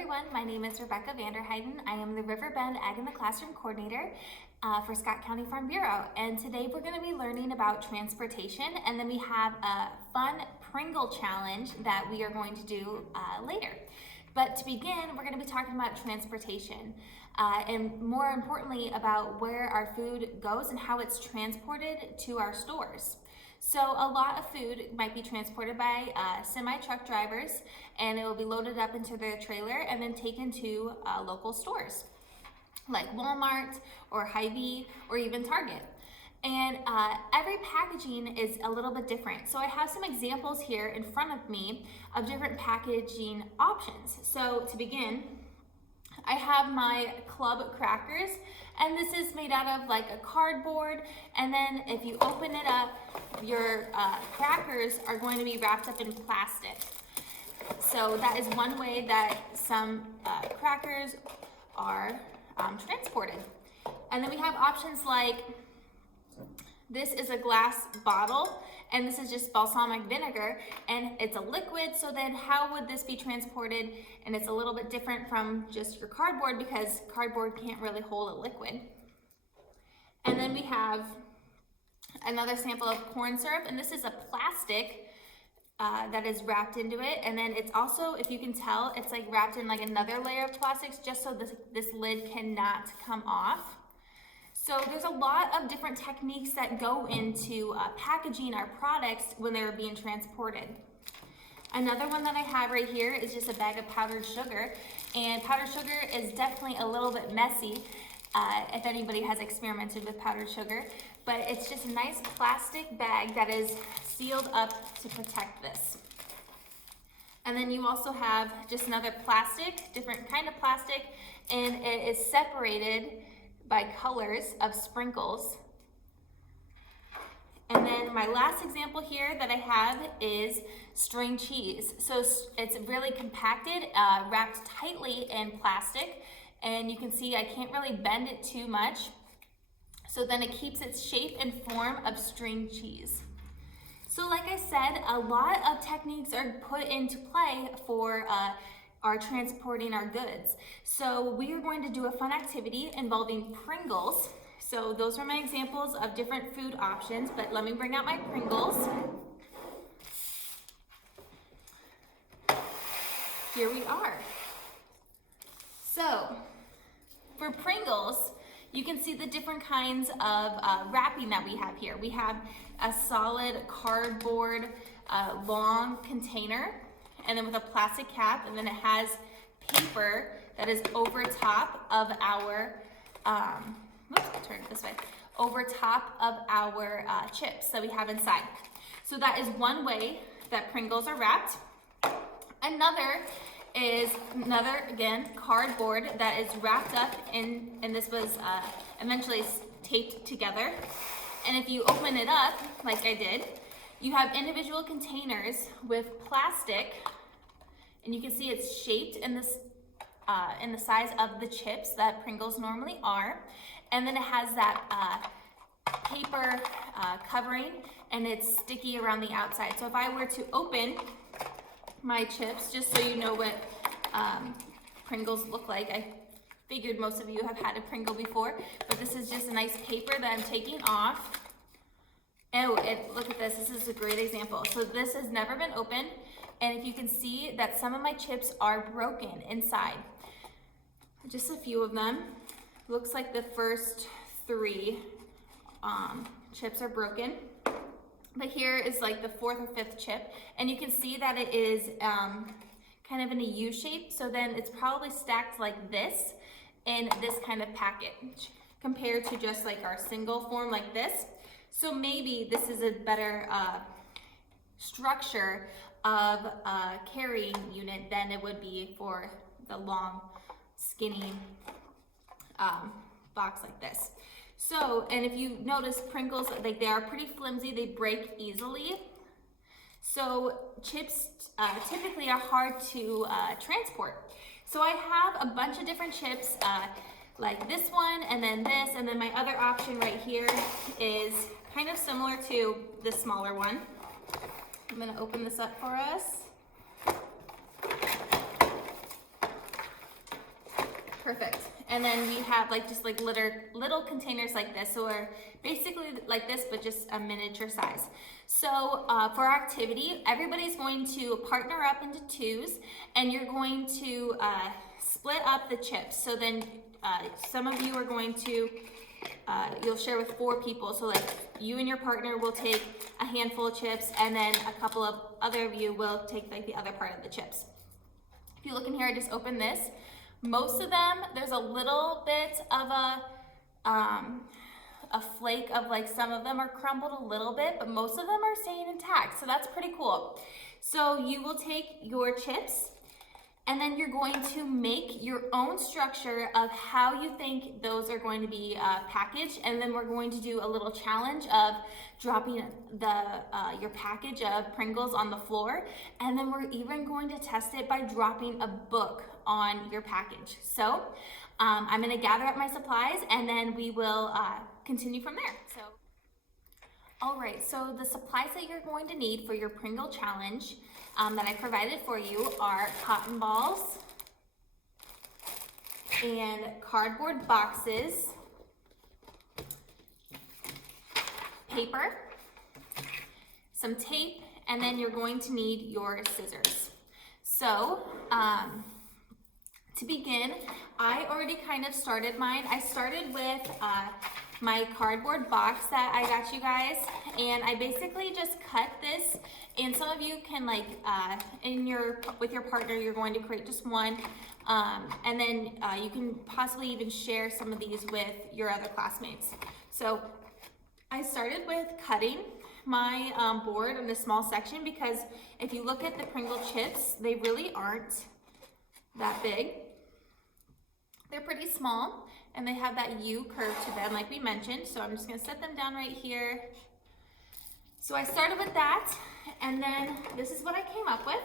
everyone, my name is Rebecca Vanderheiden. I am the Riverbend Ag in the Classroom Coordinator for Scott County Farm Bureau. And today we're going to be learning about transportation, and then we have a fun Pringle challenge that we are going to do later. But to begin, we're going to be talking about transportation and more importantly about where our food goes and how it's transported to our stores. So a lot of food might be transported by semi-truck drivers, and it will be loaded up into their trailer and then taken to local stores like Walmart or Hy-Vee or even Target. And every packaging is a little bit different. So I have some examples here in front of me of different packaging options. So to begin, I have my club crackers, and this is made out of like a cardboard, and then if you open it up, your crackers are going to be wrapped up in plastic. So that is one way that some crackers are transported. And then we have options like this is a glass bottle, and this is just balsamic vinegar, and it's a liquid, so then how would this be transported? And it's a little bit different from just your cardboard because cardboard can't really hold a liquid. And then we have another sample of corn syrup, and this is a plastic that is wrapped into it, and then it's also, if you can tell, it's like wrapped in like another layer of plastics just so this lid cannot come off. So there's a lot of different techniques that go into packaging our products when they're being transported. Another one that I have right here is just a bag of powdered sugar, and powdered sugar is definitely a little bit messy if anybody has experimented with powdered sugar, but it's just a nice plastic bag that is sealed up to protect this. And then you also have just another plastic, different kind of plastic, and it is separated by colors of sprinkles. And then my last example here that I have is string cheese. So it's really compacted, wrapped tightly in plastic, and you can see I can't really bend it too much. So then it keeps its shape and form of string cheese. So like I said, a lot of techniques are put into play for are transporting our goods. So we are going to do a fun activity involving Pringles. So those are my examples of different food options, but let me bring out my Pringles. Here we are. So for Pringles, you can see the different kinds of wrapping that we have here. We have a solid cardboard long container, and then with a plastic cap, and then it has paper that is over top of our, turn it this way, over top of our chips that we have inside. So that is one way that Pringles are wrapped. Another is again, cardboard that is wrapped up in, and this was eventually taped together. And if you open it up, like I did, you have individual containers with plastic, and you can see it's shaped in this in the size of the chips that Pringles normally are. And then it has that paper covering, and it's sticky around the outside. So if I were to open my chips, just so you know what Pringles look like, I figured most of you have had a Pringle before, but this is just a nice paper that I'm taking off. Oh, look at this. This is a great example. So this has never been opened, and if you can see that some of my chips are broken inside. Just a few of them. Looks like the first three chips are broken. But here is like the fourth or fifth chip, and you can see that it is kind of in a U shape, so then it's probably stacked like this in this kind of package compared to just like our single form like this. So maybe this is a better structure of a carrying unit than it would be for the long, skinny box like this. So, and if you notice, Pringles, like they are pretty flimsy, they break easily. So chips typically are hard to transport. So I have a bunch of different chips, like this one, and then this, and then my other option right here is kind of similar to the smaller one. I'm gonna open this up for us. Perfect. And then we have like just like little containers like this. So we're basically like this, but just a miniature size. So for our activity, everybody's going to partner up into twos, and you're going to split up the chips. So then some of you are going to, you'll share with 4 people. So like you and your partner will take a handful of chips, and then a couple of other of you will take like the other part of the chips. If you look in here, I just opened this. Most of them, there's a little bit of a flake of like, some of them are crumbled a little bit, but most of them are staying intact. So that's pretty cool. So you will take your chips, and then you're going to make your own structure of how you think those are going to be packaged. And then we're going to do a little challenge of dropping your package of Pringles on the floor. And then we're even going to test it by dropping a book on your package. So I'm gonna gather up my supplies, and then we will continue from there. So, all right, so the supplies that you're going to need for your Pringle challenge that I provided for you are cotton balls and cardboard boxes, paper, some tape, and then you're going to need your scissors. So to begin, I already kind of started mine. I started with my cardboard box that I got you guys, and I basically just cut this. And some of you can like with your partner, you're going to create just one, and then you can possibly even share some of these with your other classmates. So I started with cutting my board in a small section, because if you look at the Pringle chips, they really aren't that big. They're pretty small, and they have that U curve to them like we mentioned. So I'm just gonna set them down right here. So I started with that, and then this is what I came up with.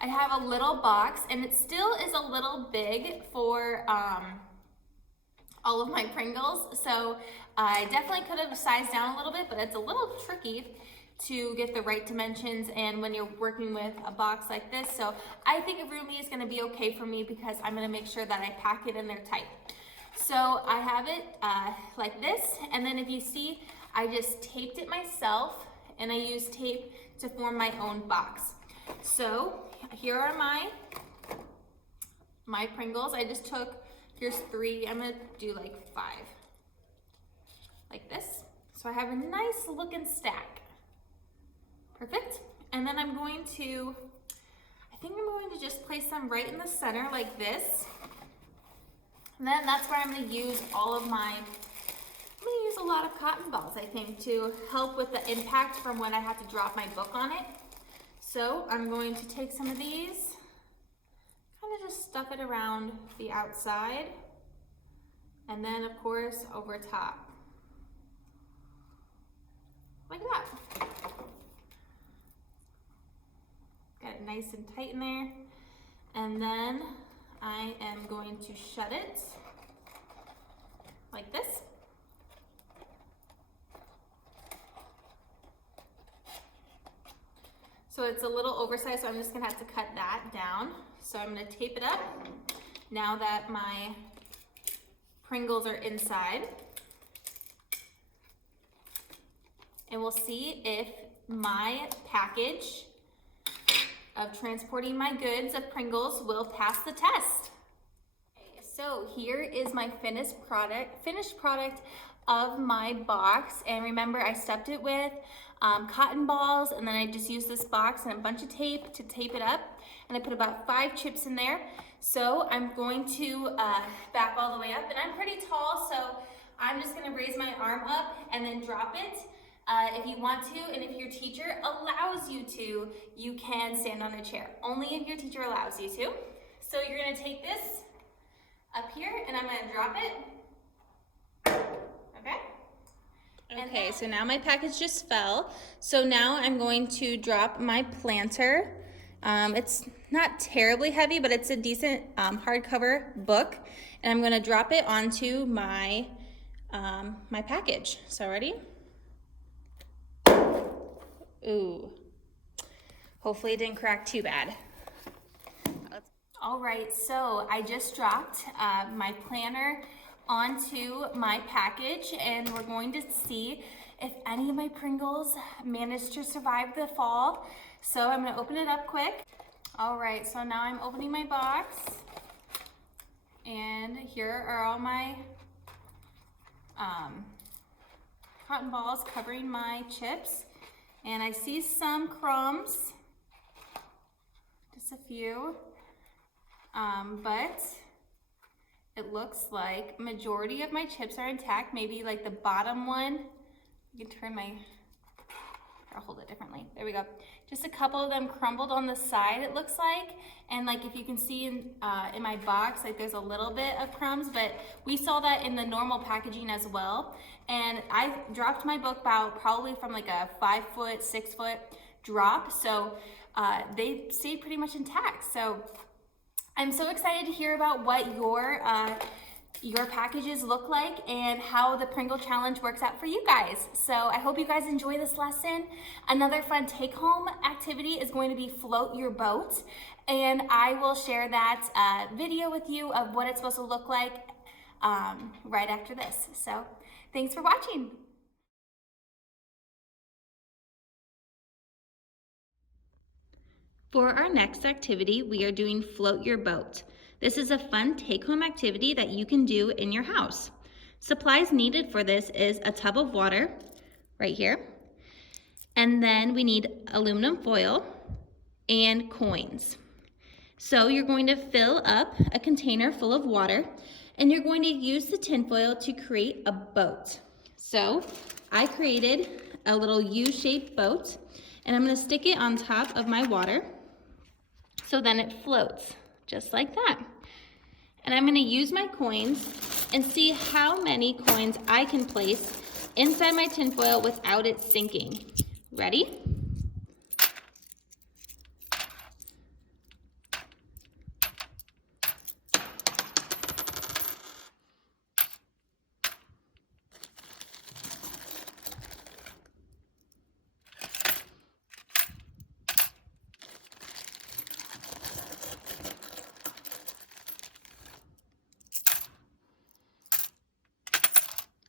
I have a little box, and it still is a little big for all of my Pringles. So I definitely could have sized down a little bit, but it's a little tricky to get the right dimensions and when you're working with a box like this. So I think a roomie is gonna be okay for me, because I'm gonna make sure that I pack it in there tight. So I have it like this, and then if you see, I just taped it myself, and I used tape to form my own box. So here are my Pringles. I just took, here's 3, I'm gonna do like 5, like this. So I have a nice looking stack. Perfect. And then I'm going to, I think I'm going to just place them right in the center like this. And then that's where I'm going to use all of my, I'm going to use a lot of cotton balls, I think, to help with the impact from when I have to drop my book on it. So I'm going to take some of these, kind of just stuff it around the outside, and then of course over top, like that. Got it nice and tight in there. And then I am going to shut it like this. So it's a little oversized, so I'm just gonna have to cut that down. So I'm gonna tape it up now that my Pringles are inside. And we'll see if my package of transporting my goods of Pringles will pass the test. Okay, so here is my finished product of my box. And remember, I stuffed it with cotton balls, and then I just used this box and a bunch of tape to tape it up. And I put about 5 chips in there. So I'm going to back all the way up, and I'm pretty tall, so I'm just gonna raise my arm up and then drop it. If you want to, and if your teacher allows you to, you can stand on a chair. Only if your teacher allows you to. So you're gonna take this up here, and I'm gonna drop it. Okay? Okay, so now my package just fell. So now I'm going to drop my planter. It's not terribly heavy, but it's a decent hardcover book. And I'm gonna drop it onto my, my package. So ready? Ooh, hopefully it didn't crack too bad. All right, so I just dropped my planner onto my package, and we're going to see if any of my Pringles managed to survive the fall. So I'm gonna open it up quick. All right, so now I'm opening my box, and here are all my cotton balls covering my chips. And I see some crumbs, just a few, but it looks like majority of my chips are intact. Maybe like the bottom one. You can turn my, I'll hold it differently. There we go. Just a couple of them crumbled on the side, it looks like. And like if you can see in my box, like there's a little bit of crumbs, but we saw that in the normal packaging as well. And I dropped my book about probably from like a 5 foot, 6 foot drop. So they stayed pretty much intact. So I'm so excited to hear about what your packages look like and how the Pringle Challenge works out for you guys. So I hope you guys enjoy this lesson. Another fun take-home activity is going to be float your boat, and I will share that video with you of what it's supposed to look like right after this. So thanks for watching. For our next activity, we are doing float your boat. This is a fun take-home activity that you can do in your house. Supplies needed for this is a tub of water, right here, and then we need aluminum foil and coins. So you're going to fill up a container full of water, and you're going to use the tinfoil to create a boat. So I created a little U-shaped boat, and I'm going to stick it on top of my water, so then it floats just like that. And I'm going to use my coins and see how many coins I can place inside my tinfoil without it sinking. Ready?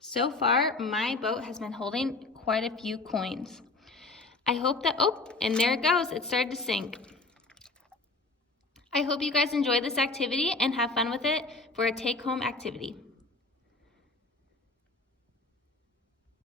So far, my boat has been holding quite a few coins. I hope that, oh, and there it goes, it started to sink. I hope you guys enjoy this activity and have fun with it for a take-home activity.